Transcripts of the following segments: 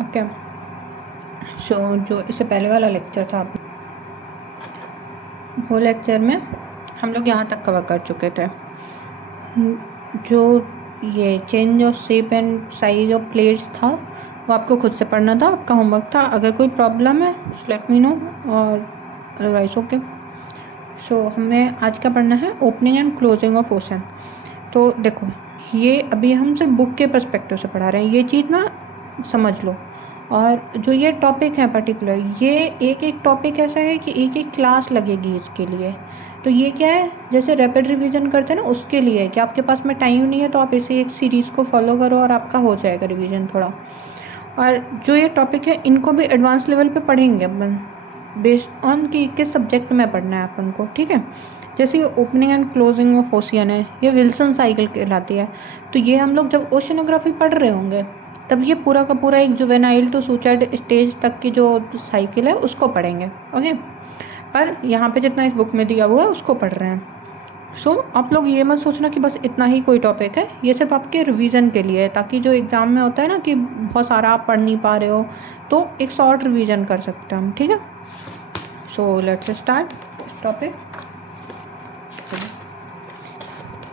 Okay. सो जो इससे पहले वाला लेक्चर था, वो लेक्चर में हम लोग यहाँ तक कवर कर चुके थे। जो ये change of shape and size of plates था वो आपको खुद से पढ़ना था, आपका होमवर्क था। अगर कोई प्रॉब्लम है लेट मी नो, और अदरवाइज ओके। सो हमने आज का पढ़ना है opening and closing of ocean. तो देखो, ये अभी हम सिर्फ बुक के पर्सपेक्टिव से पढ़ा रहे हैं, ये चीज़ ना समझ लो। और जो ये टॉपिक है पर्टिकुलर, ये एक एक टॉपिक ऐसा है कि एक एक क्लास लगेगी इसके लिए। तो ये क्या है, जैसे रैपिड रिवीजन करते हैं ना, उसके लिए है कि आपके पास में टाइम नहीं है तो आप इसे एक सीरीज़ को फॉलो करो और आपका हो जाएगा रिवीजन थोड़ा। और जो ये टॉपिक है इनको भी एडवांस लेवल पे पढ़ेंगे अपन, बेस्ड ऑन कि किस सब्जेक्ट में पढ़ना है अपन को, ठीक है। जैसे ये opening and closing of ocean है, ये विल्सन साइकिल कहलाती है। तो ये हम लोग जब ओशनोग्राफी पढ़ रहे होंगे तब ये पूरा का पूरा एक जुवेनाइल टू सुसाइड स्टेज तक की जो साइकिल है उसको पढ़ेंगे, ओके। पर यहाँ पे जितना इस बुक में दिया हुआ है उसको पढ़ रहे हैं। सो आप लोग ये मत सोचना कि बस इतना ही कोई टॉपिक है, ये सिर्फ आपके रिवीजन के लिए है, ताकि जो एग्ज़ाम में होता है ना कि बहुत सारा आप पढ़ नहीं पा रहे हो तो एक शॉर्ट रिवीजन कर सकते हैं हम, ठीक है। So let's start topic.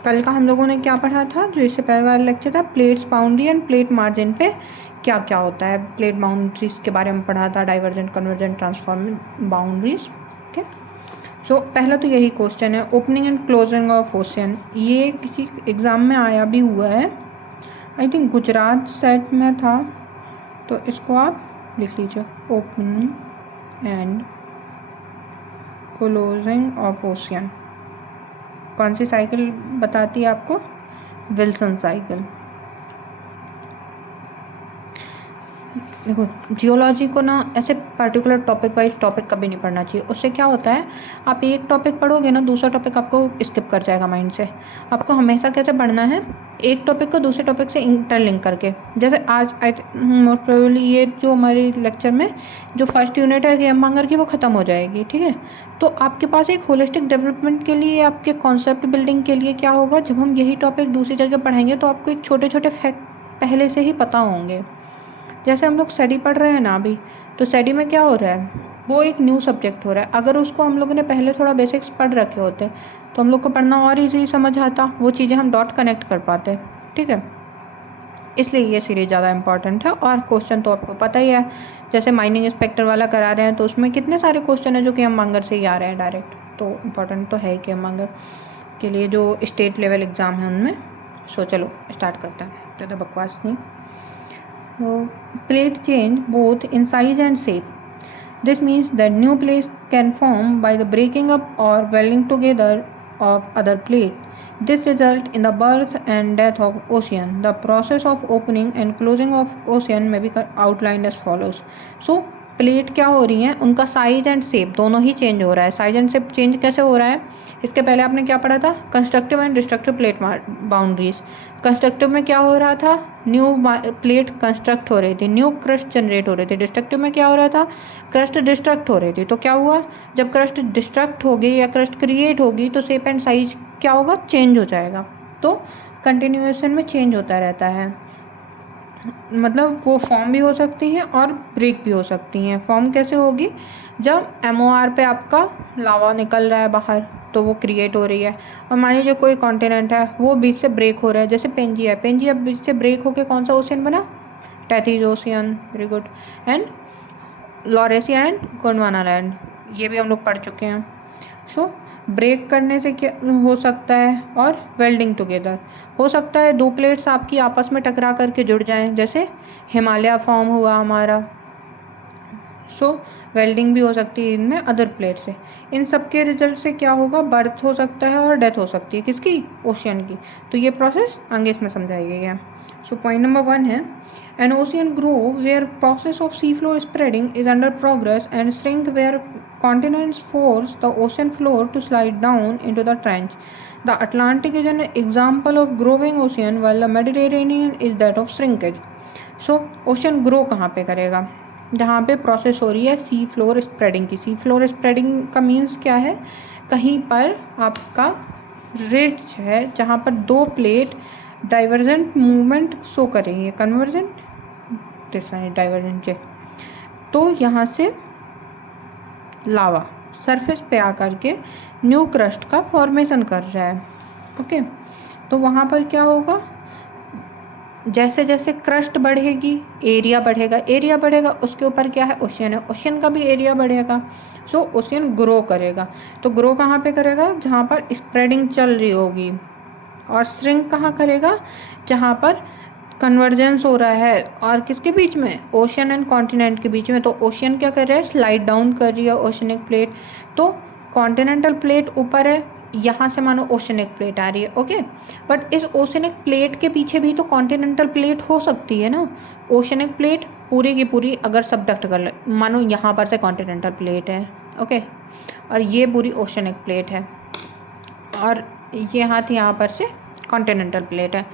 कल का हम लोगों ने क्या पढ़ा था, जो इससे पहले वाला लेक्चर था plates boundary end plate margin पे क्या क्या होता है। प्लेट बाउंड्रीज के बारे में पढ़ा था, divergent, convergent, transform boundaries, okay. So पहला तो यही क्वेश्चन है, opening and closing of ocean. ये किसी एग्ज़ाम में आया भी हुआ है, आई थिंक गुजरात सेट में था, तो इसको आप लिख लीजिए, opening and closing of ocean. कौन सी साइकिल बताती है आपको? Wilson cycle. देखो, जियोलॉजी को ना ऐसे पर्टिकुलर टॉपिक वाइज टॉपिक कभी नहीं पढ़ना चाहिए। उससे क्या होता है, आप एक टॉपिक पढ़ोगे ना, दूसरा टॉपिक आपको स्किप कर जाएगा माइंड से। आपको हमेशा कैसे पढ़ना है, एक टॉपिक को दूसरे टॉपिक से इंटरलिंक करके। जैसे आज मोस्ट प्रोबेबली ये जो हमारे लेक्चर में जो फर्स्ट यूनिट है गेममंगर की, वो ख़त्म हो जाएगी, ठीक है। तो आपके पास एक होलिस्टिक डेवलपमेंट के लिए, आपके कॉन्सेप्ट बिल्डिंग के लिए क्या होगा, जब हम यही टॉपिक दूसरी जगह पढ़ेंगे तो आपको एक छोटे छोटे फैक्ट पहले से ही पता होंगे। जैसे हम लोग स्टडी पढ़ रहे हैं ना अभी, तो स्टडी में क्या हो रहा है, वो एक न्यू सब्जेक्ट हो रहा है। अगर उसको हम लोगों ने पहले थोड़ा बेसिक्स पढ़ रखे होते तो हम लोग को पढ़ना और ईजी समझ आता, वो चीज़ें हम डॉट कनेक्ट कर पाते, ठीक है। इसलिए ये सीरीज ज़्यादा इंपॉर्टेंट है। और क्वेश्चन तो आपको पता ही है, जैसे माइनिंग इंस्पेक्टर वाला करा रहे हैं तो उसमें कितने सारे क्वेश्चन हैं जो कि हम मांगर से ही आ रहे हैं डायरेक्ट। तो इम्पॉर्टेंट तो है कि हम मांगर के लिए जो स्टेट लेवल एग्ज़ाम है उनमें। सो चलो स्टार्ट करते हैं, ज़्यादा बकवास नहीं। Plate change both in size and shape. This means that new plates can form by the breaking up or welding together of other plate. This results in the birth and death of ocean. The process of opening and closing of ocean may be outlined as follows. So plate क्या हो रही हैं, उनका size and shape दोनों ही change हो रहा है। Size and shape change कैसे हो रहा है, इसके पहले आपने क्या पढ़ा था, constructive and destructive plate boundaries. Constructive में क्या हो रहा था, न्यू प्लेट कंस्ट्रक्ट हो रही थी, न्यू क्रस्ट जनरेट हो रही थी। डिस्ट्रक्टिव में क्या हो रहा था, क्रस्ट डिस्ट्रक्ट हो रही थी। तो क्या हुआ, जब क्रस्ट डिस्ट्रक्ट होगी या क्रस्ट क्रिएट होगी तो शेप एंड साइज क्या होगा, चेंज हो जाएगा। तो कंटिन्यूएशन में चेंज होता रहता है, मतलब वो फॉर्म भी हो सकती हैं और ब्रेक भी हो सकती हैं। फॉर्म कैसे होगी, जब एमओआर पे आपका लावा निकल रहा है बाहर तो वो क्रिएट हो रही है। और मान लीजिए कोई कॉन्टिनेंट है वो बीच से ब्रेक हो रहा है, जैसे पेंजिया। पेंजिया बीच से ब्रेक होकर कौन सा ओशियन बना, Tethys ocean, very good. And Laurasia and Gondwana land, ये भी हम लोग पढ़ चुके हैं। सो ब्रेक करने से क्या हो सकता है, और वेल्डिंग टुगेदर हो सकता है, दो प्लेट्स आपकी आपस में टकरा करके जुड़ जाएं, जैसे हिमालय फॉर्म हुआ हमारा। सो वेल्डिंग भी हो सकती है इनमें अदर प्लेट से। इन सब के रिजल्ट से क्या होगा, बर्थ हो सकता है और डेथ हो सकती है, किसकी, ओशियन की। तो ये प्रोसेस आगे इसमें समझाई गई है। सो पॉइंट नंबर 1 है, an ocean grow where process of sea floor spreading is under progress and shrink where continents force the ocean floor to slide down into the trench. The Atlantic is an example of growing ocean while the Mediterranean is that of shrinkage. So ocean grow कहाँ पे करेगा, जहाँ पे process हो रही है सी floor spreading की। सी floor spreading का मीन्स क्या है, कहीं पर आपका रिज है जहाँ पर दो प्लेट डाइवर्जेंट मूवमेंट शो कर रही है, convergent this one is divergent जे। तो यहाँ से लावा सरफेस पे आकर के न्यू क्रस्ट का फॉर्मेशन कर रहा है। ओके, तो वहाँ पर क्या होगा, जैसे जैसे क्रस्ट बढ़ेगी एरिया बढ़ेगा, एरिया बढ़ेगा उसके ऊपर क्या है, ओशियन है, ओशियन का भी एरिया बढ़ेगा। सो ओशियन ग्रो करेगा। तो ग्रो कहाँ पे करेगा, जहाँ पर स्प्रेडिंग चल रही होगी। और श्रिंक कहाँ करेगा, जहाँ पर कन्वर्जेंस हो रहा है और किसके बीच में, ओशियन एंड कॉन्टिनेंट के बीच में। तो ओशियन क्या कर रहा है, स्लाइड डाउन कर रही है ओशनिक प्लेट। तो कॉन्टिनेंटल प्लेट ऊपर है, यहाँ से मानो ओशनिक प्लेट आ रही है। ओके, बट इस ओशनिक प्लेट के पीछे भी तो कॉन्टिनेंटल प्लेट हो सकती है ना। ओशनिक प्लेट पूरी की पूरी अगर सबडक्ट कर ले, मानो यहाँ पर से कॉन्टिनेंटल प्लेट है। ओके, और ये पूरी ओशनिक प्लेट है और ये हाथ यहाँ पर से कॉन्टिनेंटल प्लेट है।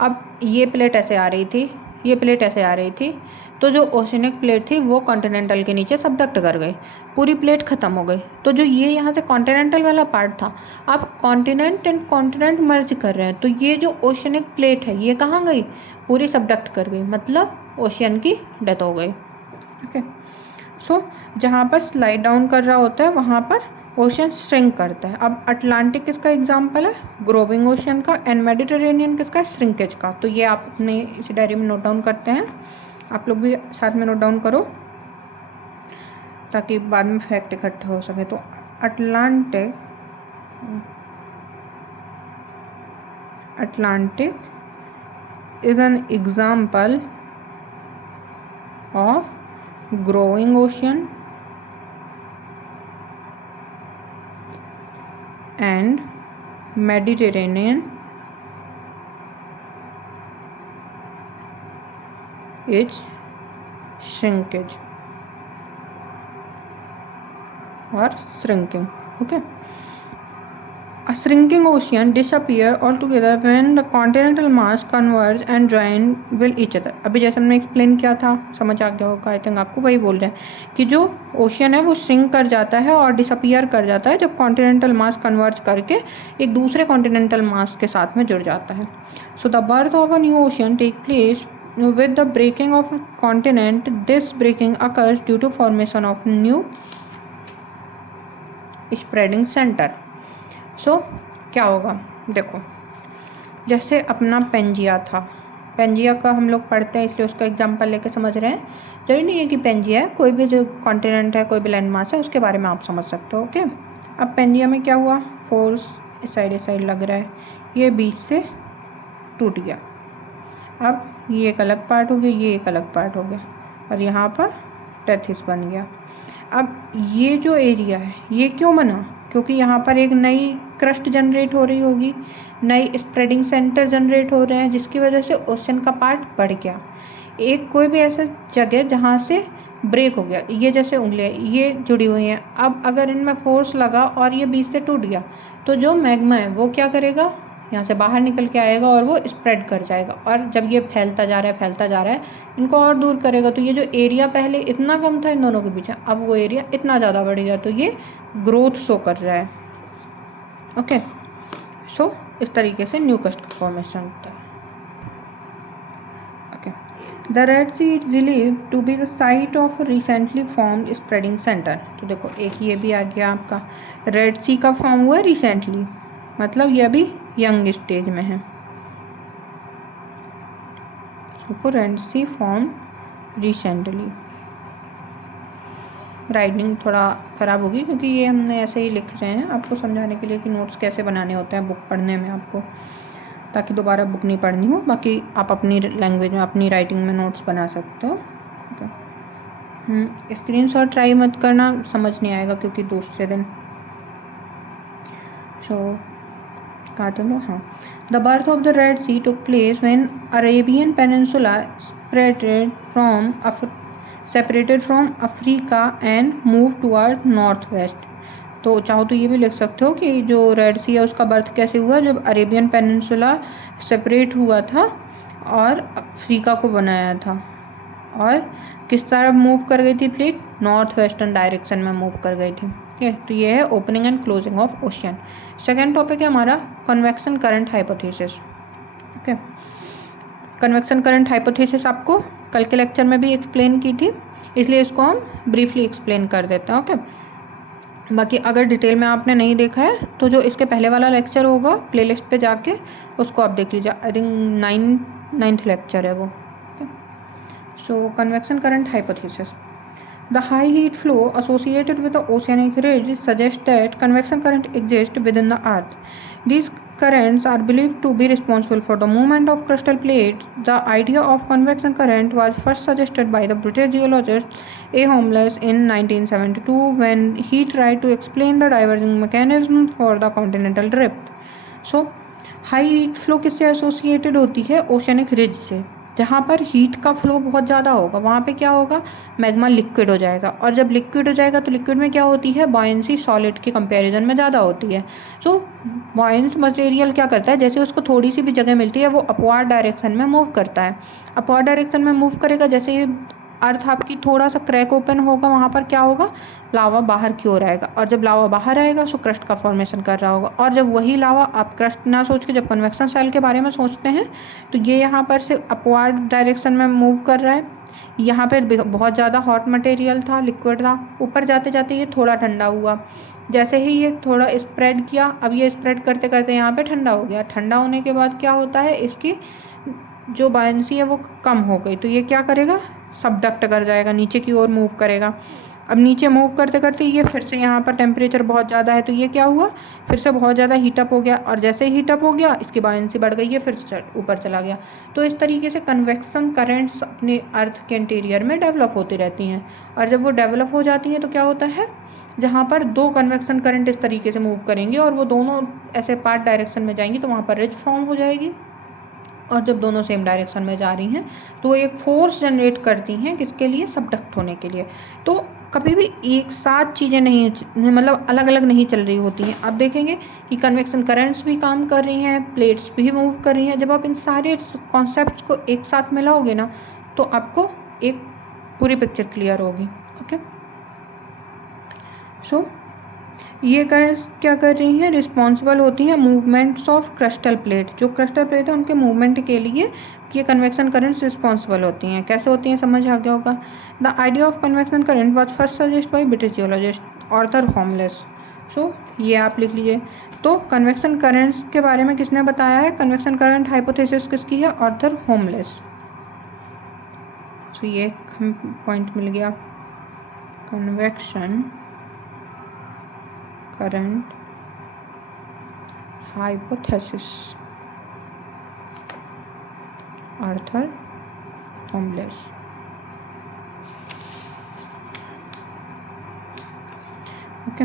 अब ये प्लेट ऐसे आ रही थी, ये प्लेट ऐसे आ रही थी, तो जो ओशनिक प्लेट थी वो कॉन्टिनेंटल के नीचे सबडक्ट कर गई, पूरी प्लेट ख़त्म हो गई। तो जो ये यहाँ से कॉन्टिनेंटल वाला पार्ट था, अब कॉन्टिनेंट एंड कॉन्टिनेंट मर्ज कर रहे हैं, तो ये जो ओशनिक प्लेट है ये कहाँ गई, पूरी सबडक्ट कर गई, मतलब ओशियन की डेथ हो गई। ओके, सो जहाँ पर स्लाइड डाउन कर रहा होता है वहाँ पर ओशियन श्रिंक करता है। अब अटलांटिक किसका एग्जाम्पल है, ग्रोविंग ओशियन का, एंड मेडिटेरेनियन किसका है, श्रिंकेज का। तो ये आप अपने इसी डायरी में नोट डाउन करते हैं, आप लोग भी साथ में नोट डाउन करो ताकि बाद में फैक्ट इकट्ठा हो सके। तो Atlantic is an example of growing ocean and Mediterranean is shrinkage or shrinking. Okay, a shrinking ocean disappear altogether when the continental mass converge and join with each other. अभी जैसे हमने एक्सप्लेन किया था, समझ आ गया होगा आई थिंक आपको। वही बोल रहे हैं कि जो ओशियन है वो श्रिंक कर जाता है और डिसअपियर कर जाता है जब कॉन्टिनेंटल मास कन्वर्ज करके एक दूसरे कॉन्टिनेंटल मास के साथ में जुड़ जाता है। So the birth of a new ocean take place with the breaking of a continent. This breaking occurs due to formation of new spreading center. So क्या होगा, देखो जैसे अपना पेंजिया था, पेंजिया का हम लोग पढ़ते हैं इसलिए उसका एग्जांपल लेके समझ रहे हैं। जरूरी नहीं है कि पेंजिया है, कोई भी जो कॉन्टिनेंट है, कोई भी लैंड मास है, उसके बारे में आप समझ सकते हो। ओके, अब पेंजिया में क्या हुआ, फोर्स इस साइड लग रहा है, ये बीच से टूट गया। अब ये एक अलग पार्ट हो गया, ये एक अलग पार्ट हो गया और यहाँ पर टेथिस बन गया। अब ये जो एरिया है ये क्यों बना, क्योंकि यहाँ पर एक नई क्रस्ट जनरेट हो रही होगी, नई स्प्रेडिंग सेंटर जनरेट हो रहे हैं, जिसकी वजह से ओशन का पार्ट बढ़ गया। एक कोई भी ऐसा जगह जहाँ से ब्रेक हो गया, ये जैसे उंगलियाँ ये जुड़ी हुई हैं, अब अगर इनमें फोर्स लगा और ये बीच से टूट गया तो जो मैग्मा है वो क्या करेगा, यहाँ से बाहर निकल के आएगा और वो स्प्रेड कर जाएगा। और जब ये फैलता जा रहा है इनको और दूर करेगा, तो ये जो एरिया पहले इतना कम था इन दोनों के बीच, अब वो एरिया इतना ज़्यादा बढ़ गया, तो ये ग्रोथ शो कर रहा है। ओके, सो इस तरीके से न्यू क्रस्ट का फॉर्मेशन होता है। Okay, the Red Sea is believe to be the site of recently formed spreading centre. तो देखो एक ये भी आ गया आपका, रेड सी का फॉर्म हुआ है रिसेंटली, मतलब ये अभी यंग स्टेज में है। रेड सी फॉर्म रिसेंटली, राइटिंग थोड़ा ख़राब होगी क्योंकि ये हमने ऐसे ही लिख रहे हैं आपको समझाने के लिए कि नोट्स कैसे बनाने होते हैं बुक पढ़ने में आपको, ताकि दोबारा बुक नहीं पढ़नी हो। बाकी आप अपनी लैंग्वेज में अपनी राइटिंग में नोट्स बना सकते हो। स्क्रीनशॉट ट्राई मत करना, समझ नहीं आएगा क्योंकि दूसरे दिन। सो कहाँ थे लोग, हाँ, the birth of the Red Sea took place when Arabian peninsula separated from Africa and move toward north west. तो चाहो तो ये भी लिख सकते हो कि जो रेड सी है उसका बर्थ कैसे हुआ, जब अरेबियन पेनिनसुला सेपरेट हुआ था और अफ्रीका को बनाया था, और किस तरफ मूव कर गई थी प्लेट, नॉर्थ वेस्टर्न डायरेक्शन में मूव कर गई थी। ठीक है, तो ये है opening and closing of ocean. Second topic है हमारा convection current hypothesis. Okay, convection current hypothesis आपको कल के लेक्चर में भी एक्सप्लेन की थी, इसलिए इसको हम ब्रीफली एक्सप्लेन कर देते हैं। ओके, बाकी अगर डिटेल में आपने नहीं देखा है तो जो इसके पहले वाला लेक्चर होगा प्लेलिस्ट पे जाके उसको आप देख लीजिए। आई थिंक नाइन्थ लेक्चर है वो। So convection current hypothesis. The high heat flow associated with the oceanic ridge suggests that convection current exists within the earth. These currents are believed to be responsible for the movement of crustal plates. The idea of convection current was first suggested by the British geologist A. Holmes in 1972 when he tried to explain the diverging mechanism for the continental drift. So, high heat flow किससे associated होती है? Oceanic ridge से। जहाँ पर heat का flow बहुत ज़्यादा होगा वहाँ पे क्या होगा, मैग्मा लिक्विड हो जाएगा, और जब लिक्विड हो जाएगा तो लिक्विड में क्या होती है, बॉयंसी सॉलिड के कंपैरिजन में ज़्यादा होती है। सो बॉयंट मटेरियल क्या करता है, जैसे उसको थोड़ी सी भी जगह मिलती है वो अपवार्ड डायरेक्शन में मूव करता है। अपवार्ड डायरेक्शन में मूव करेगा, जैसे ही अर्थ आपकी थोड़ा सा क्रैक ओपन होगा वहाँ पर क्या होगा, लावा बाहर की ओर आएगा, और जब लावा बाहर आएगा तो क्रस्ट का फॉर्मेशन कर रहा होगा। और जब वही लावा, आप क्रस्ट ना सोच के जब कन्वेक्शन सेल के बारे में सोचते हैं तो ये यहाँ पर से अपवार्ड डायरेक्शन में मूव कर रहा है। यहाँ पर बहुत ज़्यादा हॉट मटेरियल था, लिक्विड था, ऊपर जाते जाते ये थोड़ा ठंडा हुआ, जैसे ही ये थोड़ा स्प्रेड किया, अब ये स्प्रेड करते करते यहाँ पे ठंडा हो गया। ठंडा होने के बाद क्या होता है, इसकी जो बायंसी है वो कम हो गई, तो ये क्या करेगा, सबडक्ट कर जाएगा, नीचे की ओर मूव करेगा। अब नीचे मूव करते करते ये फिर से यहाँ पर टेम्परेचर बहुत ज़्यादा है तो ये क्या हुआ, फिर से बहुत ज़्यादा हीटअप हो गया, और जैसे हीटअप हो गया इसकी बायंसी बढ़ गई, ये फिर से ऊपर चला गया। तो इस तरीके से कन्वेक्शन करेंट्स अपने अर्थ के इंटीरियर में डेवलप होती रहती हैं, और जब वो डेवलप हो जाती हैं तो क्या होता है, जहाँ पर दो कन्वेक्शन करंट इस तरीके से मूव करेंगे और वो दोनों ऐसे पार्ट डायरेक्शन में जाएंगी तो वहाँ पर रिज फॉर्म हो जाएगी, और जब दोनों सेम डायरेक्शन में जा रही हैं तो एक फोर्स जनरेट करती हैं, किसके लिए, सबडक्ट होने के लिए। तो कभी भी एक साथ चीज़ें नहीं, मतलब अलग अलग नहीं चल रही होती हैं। आप देखेंगे कि कन्वेक्शन करंट्स भी काम कर रही हैं, प्लेट्स भी मूव कर रही हैं। जब आप इन सारे कॉन्सेप्ट्स को एक साथ मिलाओगे ना तो आपको एक पूरी पिक्चर क्लियर होगी। ओके, सो ये करंट्स क्या कर रही हैं, रिस्पॉन्सिबल होती हैं मूवमेंट्स ऑफ क्रिस्टल प्लेट। जो क्रिस्टल प्लेट है उनके मूवमेंट के लिए ये कन्वेक्शन करंट्स रिस्पॉन्सिबल होती हैं। कैसे होती हैं समझ आ गया होगा। The idea of convection current was first suggest by British geologist Arthur होमलेस। सो ये आप लिख लीजिए। तो कन्वेक्शन करंट्स के बारे में किसने बताया है, कन्वेक्शन करंट हाइपोथेसिस किसकी है, आर्थर होमलेस। सो ये पॉइंट मिल गया, convection current hypothesis Arthur homeless. Okay,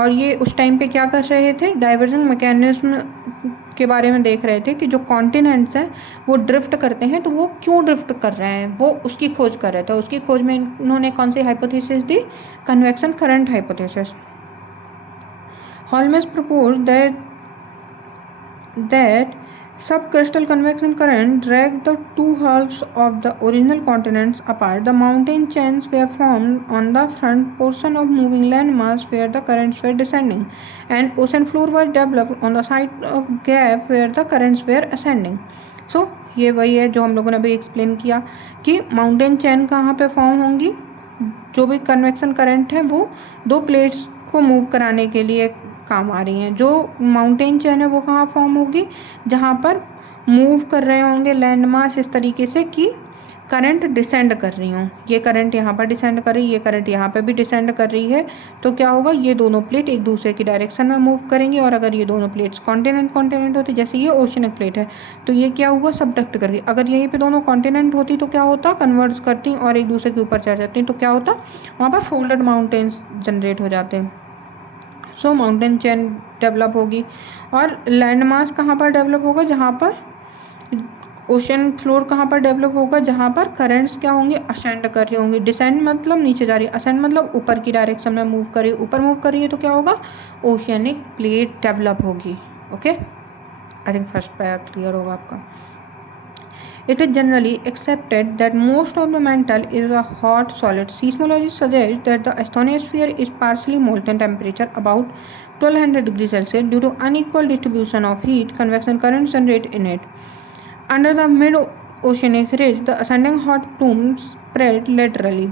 और ये उस टाइम पे क्या कर रहे थे, डाइवर्जिंग मैकेनिज्म के बारे में देख रहे थे कि जो कॉन्टिनेंट्स हैं वो ड्रिफ्ट करते हैं तो वो क्यों ड्रिफ्ट कर रहे हैं, वो उसकी खोज कर रहे थे। उसकी खोज में उन्होंने कौन सी हाइपोथेसिस दी, convection current hypothesis. Holmes proposed that subcrustal convection current dragged the two halves of the original continents apart. The mountain chains were formed on the front portion of moving landmass where the currents were descending, and ocean floor was developed on the side of gap where the currents were ascending. So ये वही है जो हम लोगों ने अभी explain किया कि माउंटेन चैन कहाँ पे फॉर्म होंगी, जो भी कन्वेक्शन करंट है वो दो प्लेट्स को मूव कराने के लिए काम आ रही हैं। जो माउंटेन चेन है वो कहाँ फॉर्म होगी, जहाँ पर मूव कर रहे होंगे लैंड मास इस तरीके से कि करंट डिसेंड कर रही हूँ। ये करंट यहाँ पर डिसेंड कर रही है, ये करंट यहाँ पे भी डिसेंड कर रही है, तो क्या होगा, ये दोनों प्लेट एक दूसरे की डायरेक्शन में मूव करेंगी। और अगर ये दोनों प्लेट्स कॉन्टिनेंट होती, जैसे ये ओशनिक प्लेट है तो ये क्या हुआ, सबडक्ट कर गई। अगर यहीं पे दोनों कॉन्टिनेंट होती तो क्या होता, कन्वर्ज करती और एक दूसरे के ऊपर चढ़ जाती, तो क्या होता, वहाँ पर फोल्डेड माउंटेन्स जनरेट हो जाते हैं। सो माउंटेन चेन डेवलप होगी। और लैंड मास कहाँ पर डेवलप होगा, जहाँ पर ओशन फ्लोर कहाँ पर डेवलप होगा, जहाँ पर करंट्स क्या होंगे, असेंड कर रही होंगी। डिसेंड मतलब नीचे जा रही है, असेंड मतलब ऊपर की डायरेक्शन में मूव कर रही है। ऊपर मूव कर रही है तो क्या होगा, ओशियनिक प्लेट डेवलप होगी। Okay, I think first para clear होगा आपका। It is generally accepted that most of the mantle is a hot solid. Seismologists suggest that the asthenosphere is partially molten temperature about 1200 degrees Celsius due to unequal distribution of heat. Convection currents generate in it. Under the mid oceanic ridge, the ascending hot plumes spread laterally.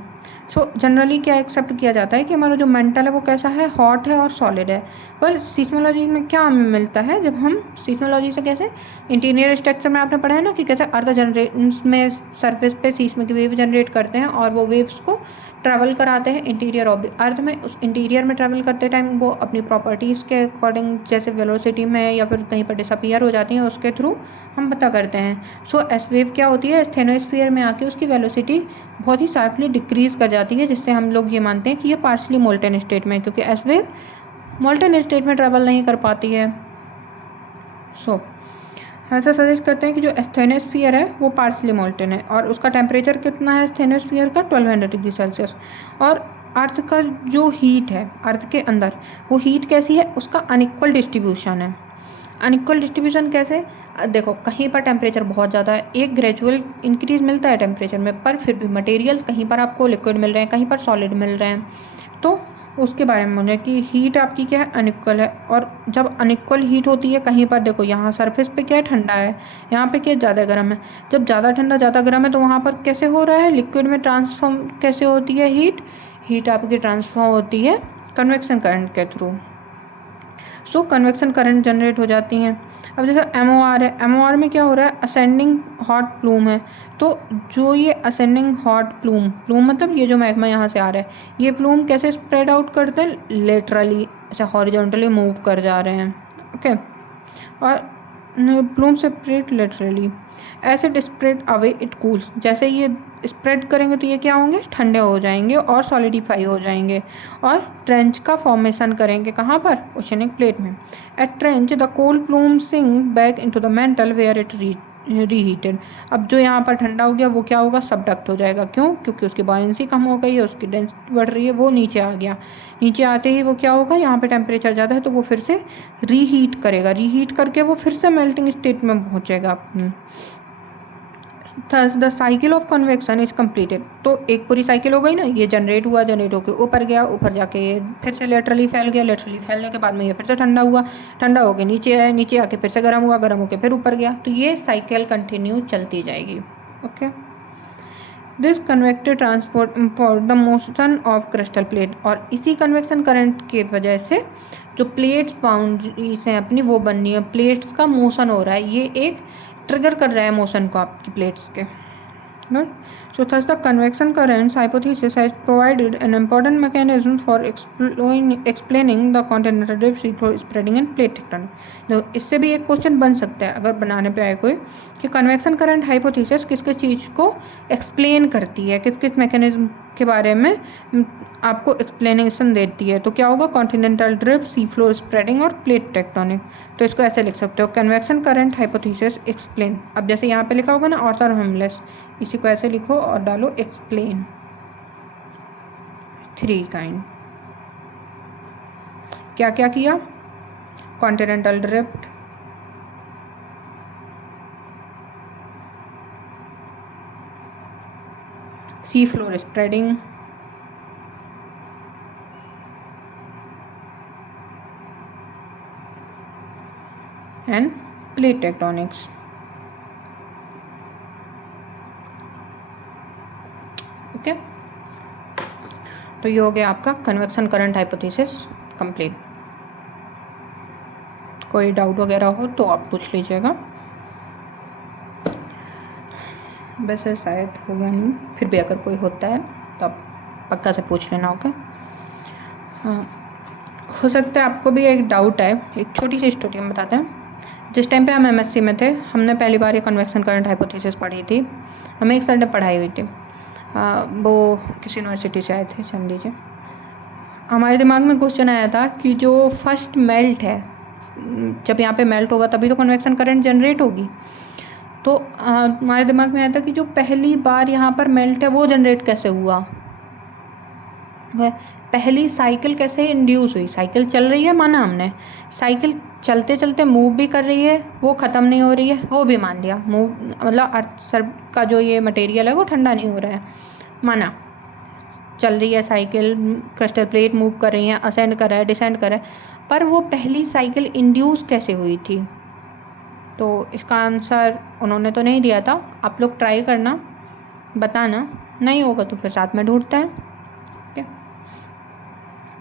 So generally क्या accept किया जाता है कि हमारा जो mental है वो कैसा है, हॉट है और सॉलिड है। पर सीस्मोलॉजी में क्या हमें मिलता है, जब हम सीस्मोलॉजी से कैसे इंटीरियर स्ट्रक्चर में आपने पढ़ा है ना कि कैसे अर्थ जनरेट में सरफेस पे सीस्मिक वेव जनरेट करते हैं और वो वेव्स को ट्रैवल कराते हैं इंटीरियर ऑफ द अर्थ में। उस इंटीरियर में ट्रैवल करते टाइम वो अपनी प्रॉपर्टीज़ के अकॉर्डिंग जैसे वेलोसिटी में या फिर कहीं पर डिसअपियर हो जाती हैं, उसके थ्रू हम पता करते हैं। सो एस वेव क्या होती है, स्टेनोस्फीयर में आके उसकी वेलोसिटी बहुत ही शार्पली डिक्रीज़ कर जाती है, जिससे हम लोग ये मानते हैं कि ये पार्शली मोल्टन स्टेट में, क्योंकि एस वेव मोल्टन स्टेट में ट्रैवल नहीं कर पाती है। सो ऐसा सजेस्ट करते हैं कि जो एस्थेनोस्फीयर है वो पार्शली मोल्टन है और उसका टेम्परेचर कितना है एस्थेनोस्फीयर का, 1200 डिग्री सेल्सियस। और अर्थ का जो हीट है अर्थ के अंदर, वो हीट कैसी है, उसका अनइक्वल डिस्ट्रीब्यूशन है। अनइक्वल डिस्ट्रीब्यूशन कैसे, देखो कहीं पर टेम्परेचर बहुत ज़्यादा है, एक ग्रेजुअल इंक्रीज मिलता है टेम्परेचर में, पर फिर भी मटेरियल कहीं पर आपको लिक्विड मिल रहे हैं, कहीं पर सॉलिड मिल रहे हैं, तो उसके बारे में मुझे कि हीट आपकी क्या है, अनइक्वल है। और जब अनइक्वल हीट होती है कहीं पर, देखो यहाँ सरफेस पे क्या है, ठंडा है, यहाँ पे क्या ज़्यादा गर्म है, जब ज़्यादा ठंडा ज़्यादा गर्म है तो वहाँ पर कैसे हो रहा है, लिक्विड में ट्रांसफॉर्म कैसे होती है हीट आपकी ट्रांसफॉर्म होती है कन्वेक्शन करंट के थ्रू। सो कन्वेक्शन करंट जनरेट हो जाती हैं। अब जैसे MOR है, MOR में क्या हो रहा है, असेंडिंग हॉट प्लूम है, तो जो ये असेंडिंग हॉट प्लूम मतलब ये जो मैग्मा यहाँ से आ रहा है, ये प्लूम कैसे स्प्रेड आउट करते हैं, लेटरली ऐसे हॉरिजॉन्टली मूव कर जा रहे हैं, ओके। और plume separate laterally, as it spread away it cools, जैसे ये स्प्रेड करेंगे तो ये क्या होंगे, ठंडे हो जाएंगे और सॉलिडिफाई हो जाएंगे और ट्रेंच का फॉर्मेशन करेंगे, कहाँ पर, ओशनिक प्लेट में। At trench the cold plume sink back into the mantle where it reheated. अब जो यहाँ पर ठंडा हो गया वो क्या होगा, सबडक्ट हो जाएगा, क्यों, क्योंकि उसकी बॉयंसी कम हो गई है, उसकी डेंसिटी बढ़ रही है, वो नीचे आ गया। नीचे आते ही वो क्या होगा, यहाँ पे टेम्परेचर ज़्यादा है तो वो फिर से रीहीट करेगा, रीहीट करके वो फिर से मेल्टिंग स्टेट में पहुँचेगा अपनी। Thus the cycle of convection is completed, तो एक पूरी साइकिल हो गई ना, ये जनरेट हुआ, जनरेट होकर ऊपर गया, ऊपर जाके फिर से लेटरली फैल गया, लेटरली फैलने के बाद में ये फिर से ठंडा हुआ, ठंडा होकर नीचे आया, नीचे आके फिर से गर्म हुआ, गर्म होकर फिर ऊपर गया, तो ये साइकिल कंटिन्यू चलती जाएगी, okay. This convective transport import the motion of crystal plate, और इसी कन्वेक्शन करंट की वजह से जो प्लेट्स बाउंड्रीज हैं अपनी वो बननी है, प्लेट्स का मोशन हो रहा है, ये एक ट्रिगर कर रहा है मोशन को आपकी प्लेट्स के, good. So thus the convection currents hypothesis has provided an important mechanism for explaining the continental drift sea floor spreading and plate tectonic. तो इससे भी एक क्वेश्चन बन सकता है अगर बनाने पे आए कोई, कि कन्वेक्शन करंट हाइपोथेसिस किस किस चीज़ को एक्सप्लेन करती है, किस किस मैकेनिज्म के बारे में आपको एक्सप्लेनेशन देती है, तो क्या होगा, कॉन्टिनेंटल ड्रिफ्ट, सी फ्लोर स्प्रेडिंग और प्लेट टेक्टोनिक। तो इसको ऐसे लिख सकते हो, कन्वेक्शन करंट हाइपोथेसिस एक्सप्लेन। अब जैसे यहाँ पे लिखा होगा ना ऑर्थर हेमलेस, इसी को ऐसे लिखो और डालो एक्सप्लेन, 3 काइंड। क्या क्या किया, continental drift, C floor spreading, and plate tectonics, okay. तो ये हो गया आपका कन्वेक्शन करंट हाइपोथेसिस कंप्लीट। कोई डाउट वगैरह हो तो आप पूछ लीजिएगा, वैसे शायद होगा नहीं, फिर भी अगर कोई होता है तो आप पक्का से पूछ लेना, ओके। हाँ, हो सकता है आपको भी एक डाउट है, एक छोटी सी स्टोरी हम बताते हैं। जिस टाइम पे हम MSc में थे, हमने पहली बार ये कन्वेक्शन करंट हाइपोथेसिस पढ़ी थी, हमें एक सर ने पढ़ाई हुई थी, वो किसी यूनिवर्सिटी से आए थे, जान लीजिए। हमारे दिमाग में क्वेश्चन आया था कि जो फर्स्ट मेल्ट है, जब यहाँ पे मेल्ट होगा तभी तो कन्वेक्शन करंट जनरेट होगी, तो हमारे दिमाग में आया था कि जो पहली बार यहाँ पर मेल्ट है वो जनरेट कैसे हुआ, वह पहली साइकिल कैसे इंड्यूस हुई। साइकिल चल रही है माना हमने, साइकिल चलते चलते मूव भी कर रही है, वो ख़त्म नहीं हो रही है, वो भी मान लिया, मूव मतलब अर्थ सर का जो ये मटेरियल है वो ठंडा नहीं हो रहा है, माना चल रही है साइकिल, क्रिस्टल प्लेट मूव कर रही है, असेंड कर रहा है, डिसेंड कर रहा है, पर वो पहली साइकिल इंड्यूस कैसे हुई थी, तो इसका आंसर उन्होंने तो नहीं दिया था, आप लोग ट्राई करना, बताना, नहीं होगा तो फिर साथ में ढूंढते हैं। ठीक है,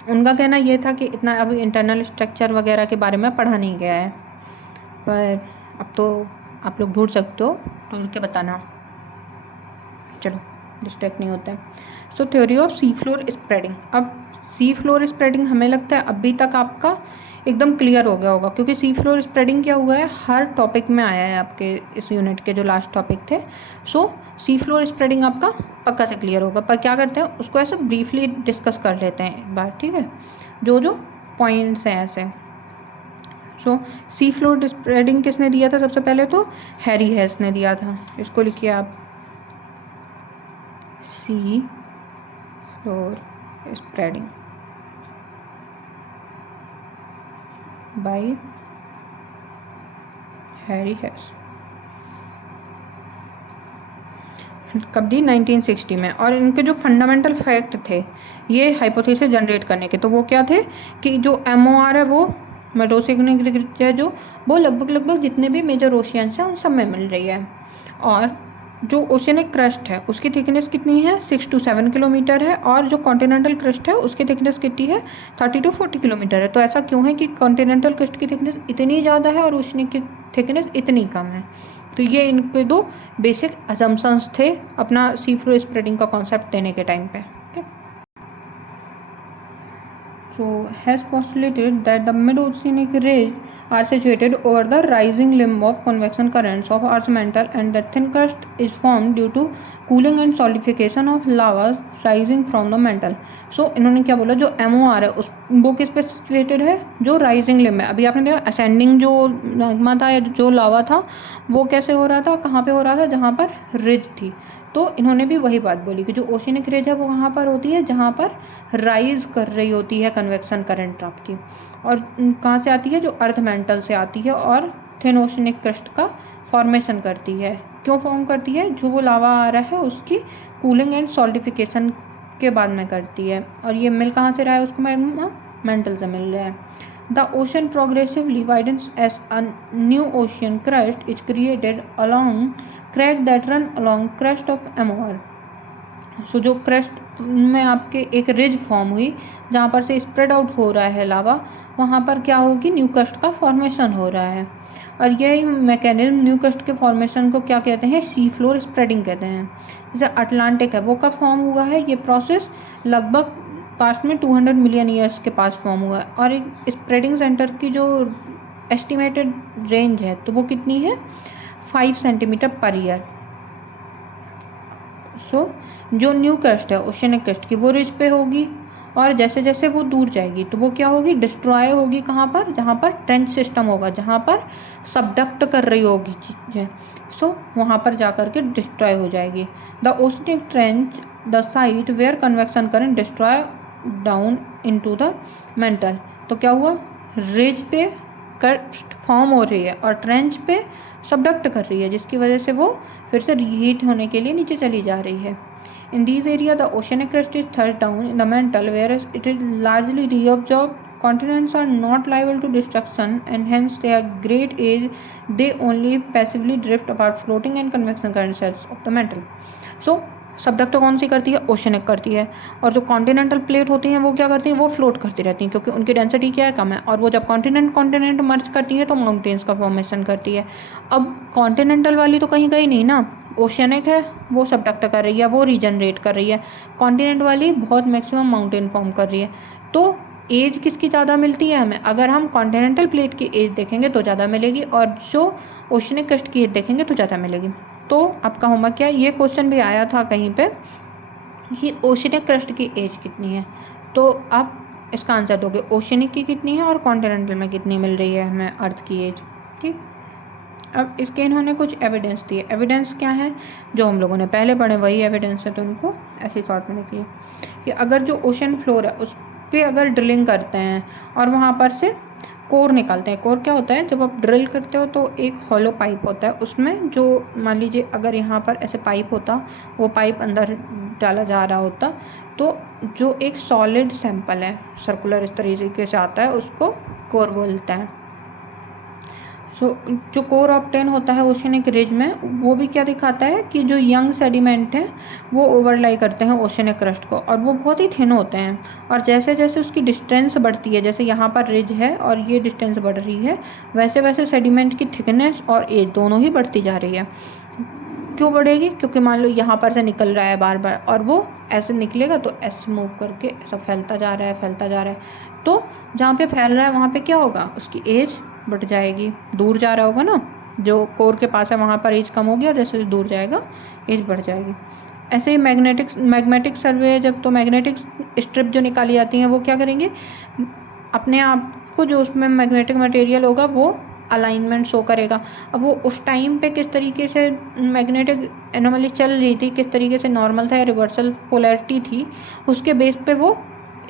उनका कहना ये था कि इतना अभी इंटरनल स्ट्रक्चर वगैरह के बारे में पढ़ा नहीं गया है, पर अब तो आप लोग ढूंढ सकते हो, ढूंढ के बताना। चलो डिस्ट्रैक्ट नहीं होता है। सो theory of sea floor spreading. अब सी फ्लोर स्प्रेडिंग हमें लगता है अभी तक आपका एकदम क्लियर हो गया होगा, क्योंकि सी फ्लोर स्प्रेडिंग क्या हुआ है, हर टॉपिक में आया है आपके इस यूनिट के जो लास्ट टॉपिक थे। सो सी फ्लोर स्प्रेडिंग आपका पक्का से क्लियर होगा, पर क्या करते हैं उसको ऐसे ब्रीफली डिस्कस कर लेते हैं एक बार, ठीक है, जो जो पॉइंट्स हैं ऐसे। सो सी फ्लोर स्प्रेडिंग किसने दिया था सबसे पहले, तो हैरी हेस ने दिया था। इसको लिखिए आप, सी फ्लोर स्प्रेडिंग बाय हैरी हेस। कब दी, 1960 में। और इनके जो फंडामेंटल फैक्ट थे ये हाइपोथेसिस जनरेट करने के, तो वो क्या थे कि जो MOR है वो मेडोसिग्निक है, जो वो लगभग जितने भी मेजर ओशियंस हैं उन सब में मिल रही है। और जो ओशियनिक क्रस्ट है उसकी थिकनेस कितनी है, 6 to 7 किलोमीटर है, और जो कॉन्टिनेंटल क्रस्ट है उसकी थिकनेस कितनी है, 30 to 40 किलोमीटर है। तो ऐसा क्यों है कि कॉन्टिनेंटल क्रस्ट की थिकनेस इतनी ज़्यादा है और ओशियनिक की थिकनेस इतनी कम है। तो ये इनके दो बेसिक असम्पशंस थे अपना सी फ्लो स्प्रेडिंग का कॉन्सेप्ट देने के टाइम पे। So has postulated that the mid-oceanic ridge are situated over the rising limb of convection currents of Earth's mantle, and that thin crust is formed due to cooling and solidification of lava rising from the mantle. So इन्होंने क्या बोला, जो MOR है उस वो किस पे situated है, जो राइजिंग लिम्ब है। अभी आपने देखा असेंडिंग जो मैग्मा था या जो लावा था वो कैसे हो रहा था, कहाँ पे हो रहा था, जहाँ पर रिज थी। तो इन्होंने भी वही बात बोली कि जो ओशियनिक रिज है वो कहाँ पर होती है, जहाँ पर राइज कर रही होती है कन्वेक्शन करंट आपकी, और कहाँ से आती है, जो अर्थ मेंटल से आती है, और थिन ओशियनिक क्रस्ट का फॉर्मेशन करती है। क्यों फॉर्म करती है, जो वो लावा आ रहा है उसकी कूलिंग एंड सॉल्टिफिकेशन के बाद में करती है। और ये मिल कहाँ से रहा है, उसको मैग्मा मेंटल से मिल रहा है। The ocean progressively widens as a new ocean crust is created along crack that run along crust of MOR। So जो क्रस्ट में आपके एक रिज फॉर्म हुई जहाँ पर से स्प्रेड आउट हो रहा है लावा, वहाँ पर क्या होगी, न्यू क्रस्ट का फॉर्मेशन हो रहा है। और यही मैकेनिज्म न्यू क्रस्ट के फॉर्मेशन को क्या कहते हैं, सी फ्लोर स्प्रेडिंग कहते हैं। जैसे अटलांटिक है वो कब फॉर्म हुआ है, ये प्रोसेस लगभग पास्ट में 200 मिलियन ईयर्स के पास फॉर्म हुआ है। और एक स्प्रेडिंग सेंटर की जो एस्टिमेटेड रेंज है तो वो कितनी है, 5 सेंटीमीटर पर ईयर। सो जो न्यू क्रस्ट है ओशियनिक क्रस्ट की वो रिज पे होगी, और जैसे जैसे वो दूर जाएगी तो वो क्या होगी, डिस्ट्रॉय होगी। कहाँ पर, जहाँ पर ट्रेंच सिस्टम होगा, जहाँ पर सबडक्ट कर रही होगी चीज़ें, सो वहाँ पर जा कर के डिस्ट्रॉय हो जाएगी। The oceanic trench the site where convection current destroy down into the mantle. तो क्या हुआ, रिज पे क्रस्ट फॉर्म हो रही है और ट्रेंच पे सबडक्ट कर रही है, जिसकी वजह से वो फिर से रीहीट होने के लिए नीचे चली जा रही है। In these areas, the oceanic crust is thrust down in the mantle, whereas it is largely reabsorbed. Continents are not liable to destruction, and hence they are great age. They only passively drift apart, floating and convection current cells of the mantle. So subduct कौन सी करती है, oceanic करती है। और जो continental plate होती हैं वो क्या करती हैं, वो फ्लोट करती रहती हैं, क्योंकि उनकी डेंसिटी क्या है, कम है। और वो जब कॉन्टिनेंट मर्ज करती है तो माउंटेन्स का फॉर्मेशन करती है। अब कॉन्टिनेंटल वाली तो कहीं गई नहीं ना, ओशनिक है वो सबडक्ट कर रही है, वो रीजनरेट कर रही है। कॉन्टिनेंट वाली बहुत मैक्सिमम माउंटेन फॉर्म कर रही है। तो एज किसकी ज़्यादा मिलती है हमें, अगर हम कॉन्टिनेंटल प्लेट की एज देखेंगे तो ज़्यादा मिलेगी, और जो ओशनिक क्रस्ट की एज देखेंगे तो ज़्यादा मिलेगी। तो आपका होमवर्क क्या है, ये क्वेश्चन भी आया था कहीं पे कि ओशनिक क्रस्ट की एज कितनी है, तो आप इसका आंसर दोगे ओशनिक की कितनी है और कॉन्टिनेंटल में कितनी मिल रही है हमें अर्थ की एज। ठीक, अब इसके इन्होंने कुछ एविडेंस दिए। एविडेंस क्या है, जो हम लोगों ने पहले पढ़े वही एविडेंस है, तो उनको ऐसे शॉर्ट में लिखिए कि अगर जो ओशन फ्लोर है उस पर अगर ड्रिलिंग करते हैं और वहाँ पर से कोर निकालते हैं। कोर क्या होता है, जब आप ड्रिल करते हो तो एक हॉलो पाइप होता है, उसमें जो मान लीजिए अगर यहाँ पर ऐसे पाइप होता, वो पाइप अंदर डाला जा रहा होता, तो जो एक सॉलिड सैंपल है सर्कुलर इस तरीके से आता है उसको कोर बोलते हैं। सो जो कोर ऑब्टेन होता है ओशनिक रिज में, वो भी क्या दिखाता है कि जो यंग सेडिमेंट है वो ओवरलाई करते हैं ओशनिक क्रस्ट को, और वो बहुत ही थिन होते हैं। और जैसे जैसे उसकी डिस्टेंस बढ़ती है, जैसे यहाँ पर रिज है और ये डिस्टेंस बढ़ रही है, वैसे वैसे सेडिमेंट की थिकनेस और एज दोनों ही बढ़ती जा रही है। क्यों बढ़ेगी? क्योंकि मान लो यहाँ पर से निकल रहा है बार बार, और वो ऐसे निकलेगा तो ऐसे मूव करके ऐसा फैलता जा रहा है, फैलता जा रहा है। तो जहाँ पे फैल रहा है वहाँ पे क्या होगा? उसकी एज बढ़ जाएगी, दूर जा रहा होगा ना, जो कोर के पास है वहाँ पर एज कम होगी, और जैसे दूर जाएगा एज बढ़ जाएगी। ऐसे ही मैग्नेटिक सर्वे, जब तो मैग्नेटिक स्ट्रिप जो निकाली जाती हैं वो क्या करेंगे, अपने आप को जो उसमें मैग्नेटिक मटेरियल होगा वो अलाइनमेंट शो करेगा। अब वो उस टाइम पे किस तरीके से मैग्नेटिक एनोमली चल रही थी, किस तरीके से नॉर्मल था या रिवर्सल पोलैरिटी थी, उसके बेस पे वो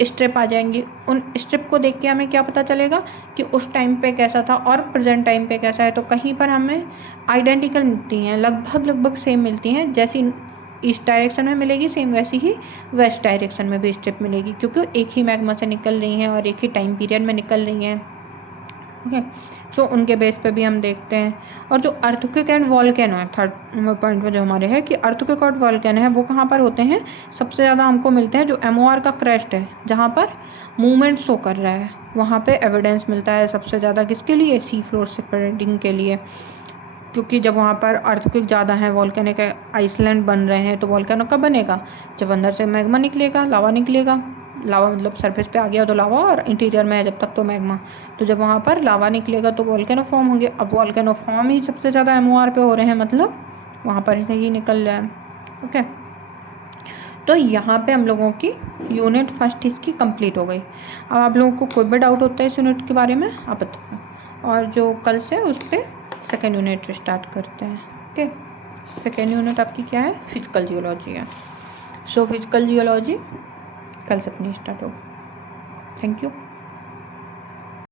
स्ट्रिप आ जाएंगी। उन स्ट्रिप को देख के हमें क्या पता चलेगा कि उस टाइम पे कैसा था और प्रेजेंट टाइम पे कैसा है। तो कहीं पर हमें आइडेंटिकल मिलती हैं, लगभग सेम मिलती हैं। जैसी ईस्ट डायरेक्शन में मिलेगी सेम, वैसी ही वेस्ट डायरेक्शन में भी स्ट्रिप मिलेगी, क्योंकि एक ही मैग्मा से निकल रही हैं और एक ही टाइम पीरियड में निकल रही हैं। ओके, सो उनके बेस पे भी हम देखते हैं। और जो अर्थक्वेक एंड वॉल्केनो है, थर्ड पॉइंट में जो हमारे है कि अर्थक्वेक और वॉल्केनो है वो कहाँ पर होते हैं? सबसे ज़्यादा हमको मिलते हैं जो एमओआर का क्रेस्ट है, जहाँ पर मूवमेंट शो कर रहा है, वहाँ पे एविडेंस मिलता है सबसे ज़्यादा। किसके लिए? सी फ्लोर स्प्रेडिंग के लिए। क्योंकि जब वहाँ पर अर्थक्वेक ज़्यादा है, वॉल्केनिक आइसलैंड बन रहे हैं, तो वॉल्केनो कब बनेगा? जब अंदर से मैग्मा निकलेगा, लावा निकलेगा। लावा मतलब सरफेस पे आ गया तो लावा, और इंटीरियर में है जब तक तो मैग्मा। तो जब वहाँ पर लावा निकलेगा तो वॉल्केनो फॉर्म होंगे। अब वॉल्केनो फॉर्म ही सबसे ज़्यादा एमओआर पे हो रहे हैं, मतलब वहाँ पर से ही निकल रहा है। ओके, तो यहाँ पे हम लोगों की यूनिट फर्स्ट इसकी कंप्लीट हो गई। अब आप लोगों को कोई भी डाउट होता है इस यूनिट के बारे में आप बताओ, और जो कल से उस पर सेकेंड यूनिट स्टार्ट करते हैं। ओके, सेकेंड यूनिट आपकी क्या है? फिजिकल जियोलॉजी है। सो फिजिकल जियोलॉजी कल से अपनी स्टार्ट हो। Thank you.